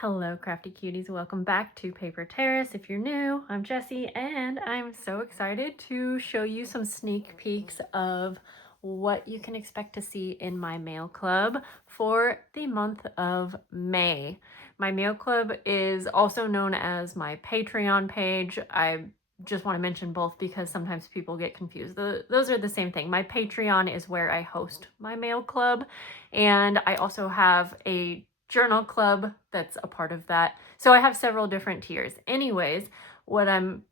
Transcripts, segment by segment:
Hello, crafty cuties. Welcome back to Paper Terrace. If you're new, I'm Jessie, and I'm so excited to show you some sneak peeks of what you can expect to see in my mail club for the month of May. My mail club is also known as my Patreon page. I just want to mention both because sometimes people get confused. Those are the same thing. My Patreon is where I host my mail club, and I also have a journal club that's a part of that. So I have several different tiers. Anyways, I don't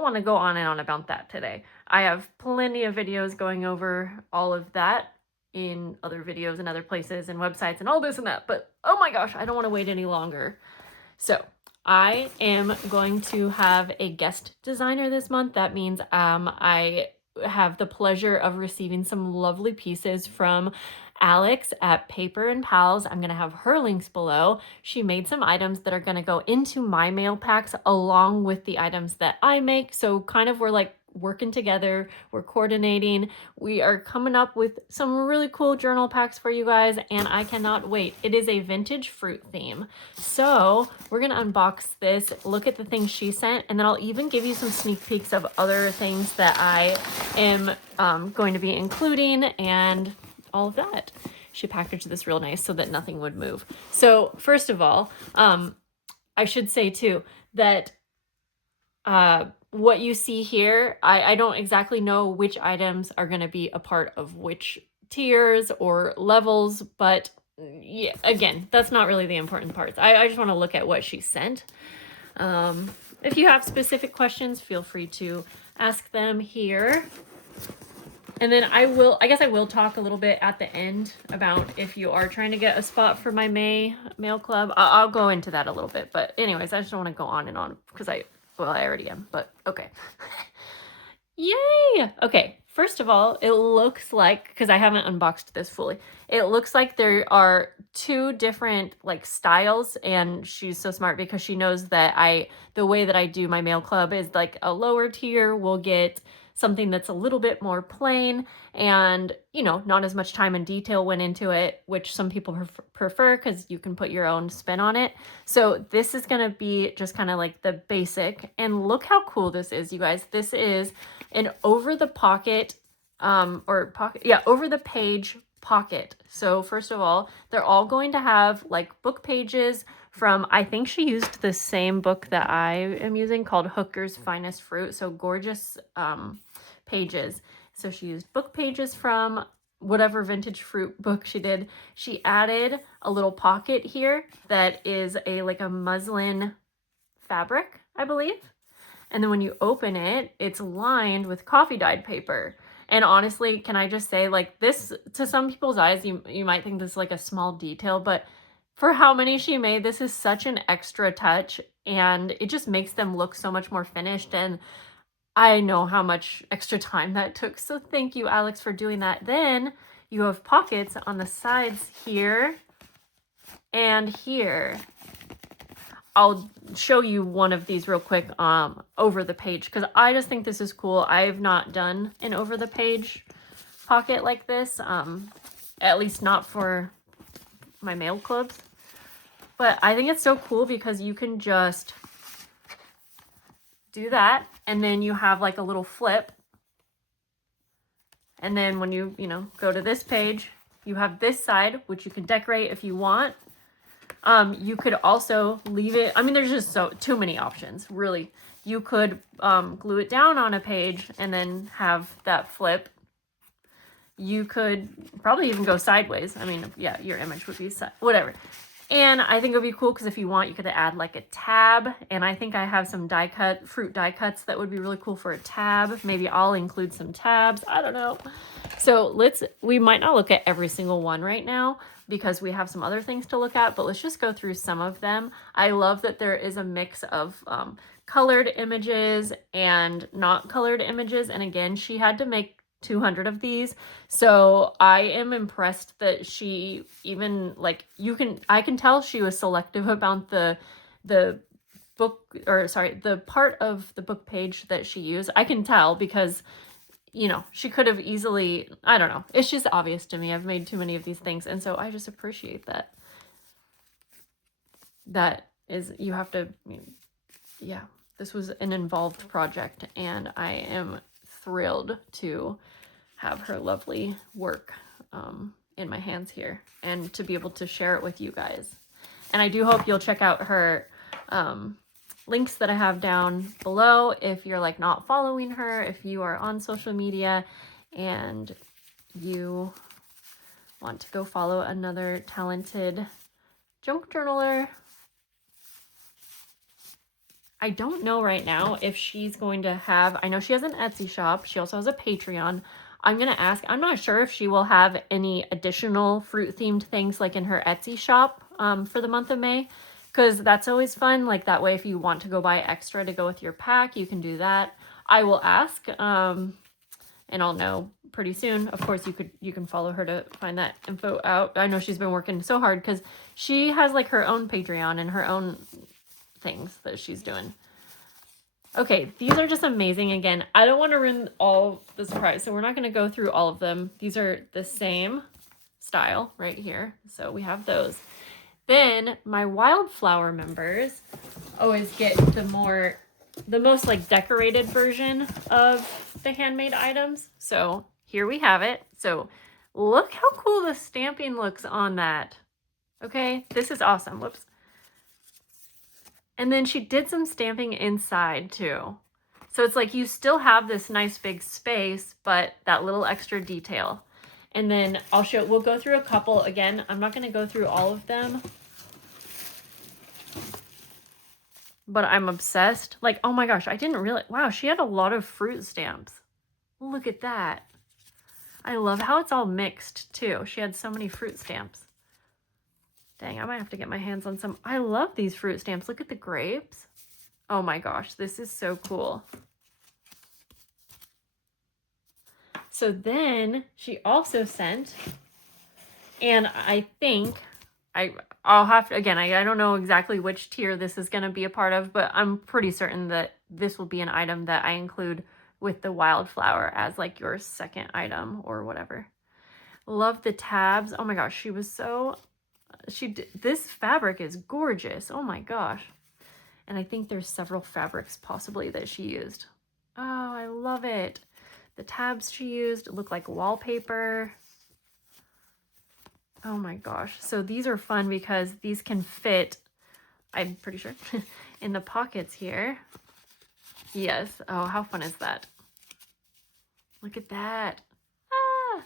want to go on and on about that today. I have plenty of videos going over all of that in other videos and other places and websites and all this and that. But oh my gosh, I don't want to wait any longer. So I am going to have a guest designer this month. That means I have the pleasure of receiving some lovely pieces from Alex at Paper and Pals. I'm going to have her links below. She made some items that are going to go into my mail packs along with the items that I make. So kind of we're like working together, we're coordinating. We are coming up with some really cool journal packs for you guys, and I cannot wait. It is a vintage fruit theme. So we're going to unbox this, look at the things she sent, and then I'll even give you some sneak peeks of other things that I am going to be including and all of that. She packaged this real nice so that nothing would move. So first of all, I should say too that what you see here, I don't exactly know which items are going to be a part of which tiers or levels, but yeah, again, that's not really the important parts. I just want to look at what she sent. If you have specific questions, feel free to ask them here. And then I guess I will talk a little bit at the end about if you are trying to get a spot for my May mail club. I'll go into that a little bit. But anyways, I just don't want to go on and on because I already am, but okay. Yay! Okay, first of all, it looks like, because I haven't unboxed this fully, it looks like there are two different like styles, and she's so smart because she knows that the way that I do my mail club is like a lower tier will get something that's a little bit more plain and, you know, not as much time and detail went into it, which some people prefer because you can put your own spin on it. So this is going to be just kind of like the basic, and look how cool this is, you guys. This is an over the page pocket. So first of all, they're all going to have like book pages from, I think she used the same book that I am using called Hooker's Finest Fruit. So gorgeous pages. So she used book pages from whatever vintage fruit book she did. She added a little pocket here that is like a muslin fabric, I believe. And then when you open it, it's lined with coffee dyed paper. And honestly, can I just say, like, this, to some people's eyes, you might think this is like a small detail, but for how many she made, this is such an extra touch, and it just makes them look so much more finished. And I know how much extra time that took. So thank you, Alex, for doing that. Then you have pockets on the sides here and here. I'll show you one of these real quick over the page because I just think this is cool. I've not done an over the page pocket like this, at least not for my mail clubs. But I think it's so cool because you can just do that, and then you have like a little flip, and then when you go to this page, you have this side which you can decorate if you want. You could also leave it, I mean, there's just too many options, really. You could glue it down on a page and then have that flip. You could probably even go sideways. I mean, yeah, your image would be whatever. And I think it would be cool because if you want, you could add like a tab. And I think I have some fruit die cuts that would be really cool for a tab. Maybe I'll include some tabs. I don't know. So we might not look at every single one right now because we have some other things to look at, but let's just go through some of them. I love that there is a mix of colored images and not colored images. And again, she had to make 200 of these, so I am impressed that she even I can tell she was selective about the book, or sorry, the part of the book page that she used. I can tell because she could have easily, I don't know, it's just obvious to me. I've made too many of these things, and so I just appreciate that. that is, you have to, yeah, this was an involved project, and I am thrilled to have her lovely work in my hands here and to be able to share it with you guys. And I do hope you'll check out her links that I have down below if you're like not following her, if you are on social media and you want to go follow another talented junk journaler. I don't know right now if she's going to have, I know she has an Etsy shop. She also has a Patreon. I'm going to ask, I'm not sure if she will have any additional fruit themed things like in her Etsy shop for the month of May, because that's always fun. Like that way, if you want to go buy extra to go with your pack, you can do that. I will ask and I'll know pretty soon. Of course, you can follow her to find that info out. I know she's been working so hard because she has like her own Patreon and her own things that she's doing. Okay, these are just amazing. Again, I don't want to ruin all the surprise, so we're not going to go through all of them. These are the same style right here, so we have those. Then my Wildflower members always get the most like decorated version of the handmade items. So here we have it. So look how cool the stamping looks on that. Okay, this is awesome. Whoops. And then she did some stamping inside too. So it's like you still have this nice big space, but that little extra detail. And then we'll go through a couple. Again, I'm not going to go through all of them, but I'm obsessed. Like, oh my gosh, I didn't realize, wow, she had a lot of fruit stamps. Look at that. I love how it's all mixed too. She had so many fruit stamps. Dang, I might have to get my hands on some. I love these fruit stamps. Look at the grapes. Oh my gosh, this is so cool. So then she also sent, and I think I'll have to, again, I don't know exactly which tier this is going to be a part of, but I'm pretty certain that this will be an item that I include with the Wildflower as like your second item or whatever. Love the tabs. Oh my gosh, she was so... this fabric is gorgeous. Oh my gosh. And I think there's several fabrics possibly that she used. Oh, I love it. The tabs she used look like wallpaper. Oh my gosh. So these are fun because these can fit, I'm pretty sure, in the pockets here. Yes. Oh, how fun is that? Look at that. Ah.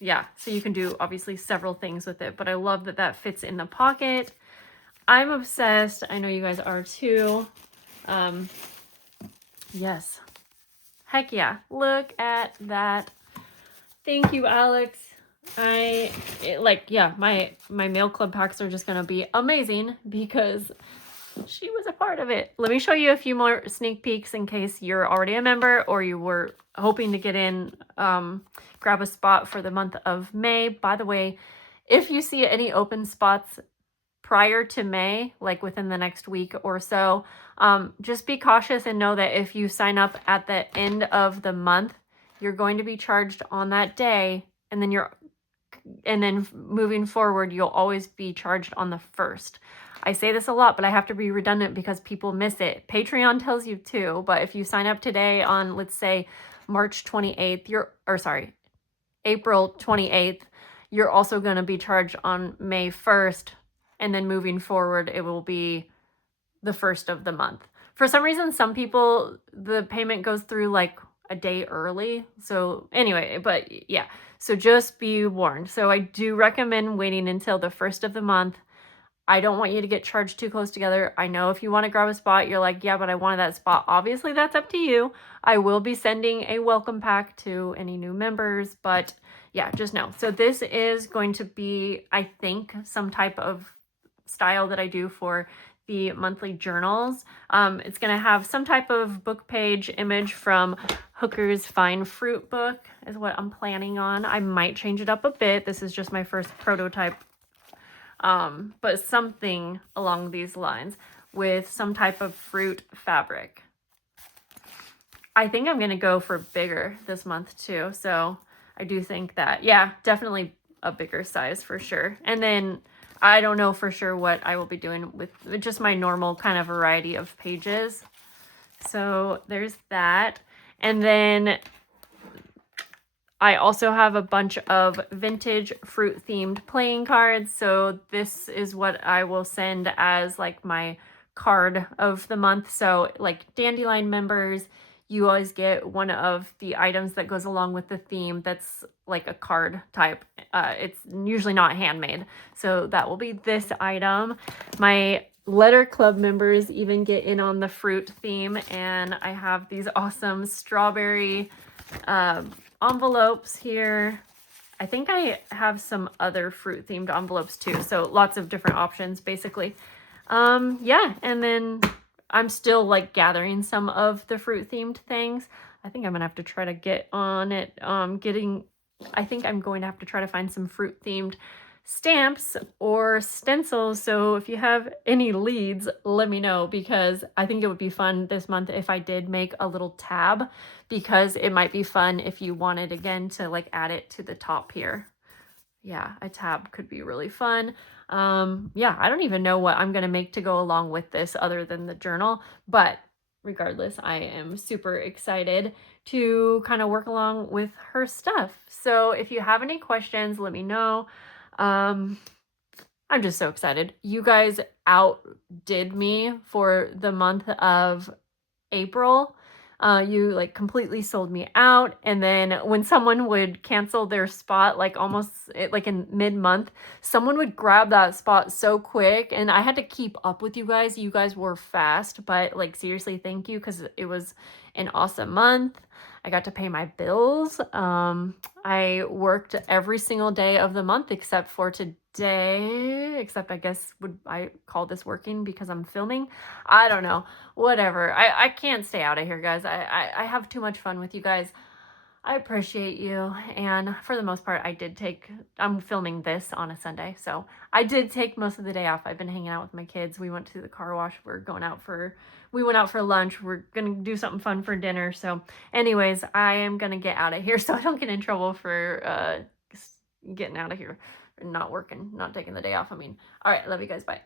Yeah, so you can do obviously several things with it, but I love that that fits in the pocket. I'm obsessed. I know you guys are too. Yes. Heck yeah. Look at that. Thank you, Alex. My mail club packs are just going to be amazing because she was a part of it. Let me show you a few more sneak peeks in case you're already a member or you were hoping to get in, grab a spot for the month of May. By the way, if you see any open spots prior to May, like within the next week or so, just be cautious and know that if you sign up at the end of the month, you're going to be charged on that day, and then moving forward, you'll always be charged on the 1st. I say this a lot, but I have to be redundant because people miss it. Patreon tells you too, but if you sign up today on, let's say, March 28th, April 28th, you're also going to be charged on May 1st, and then moving forward, it will be the 1st of the month. For some reason, some people, the payment goes through like a day early. So anyway, but yeah, so just be warned. So I do recommend waiting until the 1st of the month. I don't want you to get charged too close together. I know if you want to grab a spot, you're like, yeah, but I wanted that spot. Obviously, that's up to you. I will be sending a welcome pack to any new members, but yeah, just know. So this is going to be, I think, some type of style that I do for the monthly journals. It's going to have some type of book page image from Hooker's Fine Fruit book is what I'm planning on. I might change it up a bit. This is just my first prototype, but something along these lines with some type of fruit fabric. I think I'm going to go for bigger this month too. So I do think that, yeah, definitely a bigger size for sure. And then I don't know for sure what I will be doing with just my normal kind of variety of pages. So there's that. And then I also have a bunch of vintage fruit themed playing cards. So this is what I will send as like my card of the month. So like Dandelion members, you always get one of the items that goes along with the theme that's like a card type. It's usually not handmade. So that will be this item. My letter club members even get in on the fruit theme, and I have these awesome strawberry envelopes here. I think I have some other fruit themed envelopes too. So lots of different options basically. Yeah, and then I'm still like gathering some of the fruit themed things. I think I'm gonna have to try to get on it. I think I'm going to have to try to find some fruit themed stamps or stencils. So if you have any leads, let me know, because I think it would be fun this month if I did make a little tab, because it might be fun if you wanted again to like add it to the top here. Yeah, a tab could be really fun. Yeah, I don't even know what I'm going to make to go along with this other than the journal, but regardless, I am super excited to kind of work along with her stuff. So if you have any questions, let me know. I'm just so excited. You guys outdid me for the month of April. You like completely sold me out. And then when someone would cancel their spot, like almost like in mid-month, someone would grab that spot so quick, and I had to keep up with you guys. You guys were fast, but like seriously, thank you, because it was an awesome month. I got to pay my bills. I worked every single day of the month except for today, except I guess would I call this working because I'm filming? I don't know. Whatever. I can't stay out of here, guys. I have too much fun with you guys. I appreciate you. And for the most part, I'm filming this on a Sunday, so I did take most of the day off. I've been hanging out with my kids. We went to the car wash. We went out for lunch. We're going to do something fun for dinner. So anyways, I am going to get out of here so I don't get in trouble for getting out of here, not working, not taking the day off. All right. Love you guys. Bye.